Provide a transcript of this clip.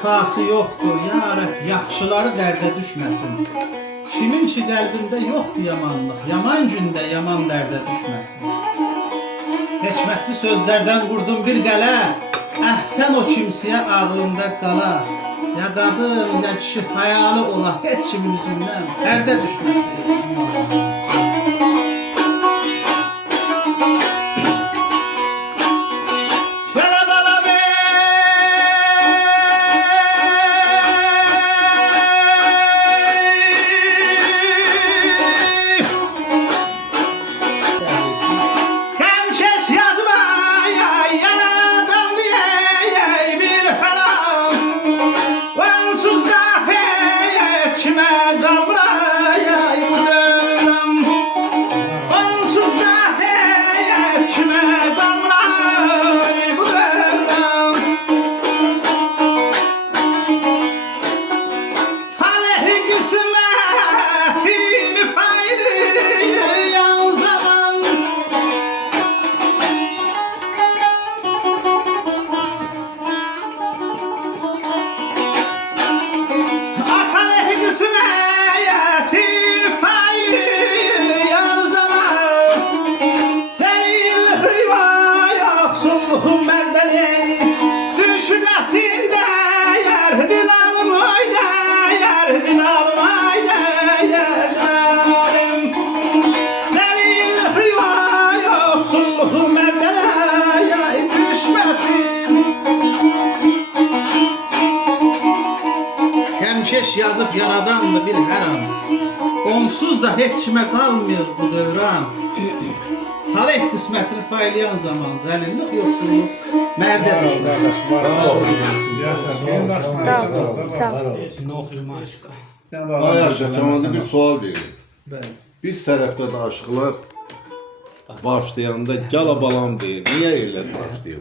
vəfası yoxdur, ya Rəbb, yaxşıları dərdə düşməsin. Kimin ki qəlbində yoxdur yamanlıq, yaman gündə yaman dərdə düşməsin. Hikmətli sözlərdən qurdum bir qələ, əhsən o kimsəyə ağlında qala. Ya qadın, ya kişi xəyalı ola, heç kimin üzündən dərdə düşməsin. Keş yazıp yaradandı bir hər an, onsuz da heç kimə qalmıyor bu dövran. Talih qismətini paylayan zaman zəlillik yoxsulluq mərdə düşməsin. Sağ ol. Ayşe, tamamda bir sual verin. Biz tərəfdə də aşıqlar başlayanda gəl balam deyir. Niyə elə başlayır?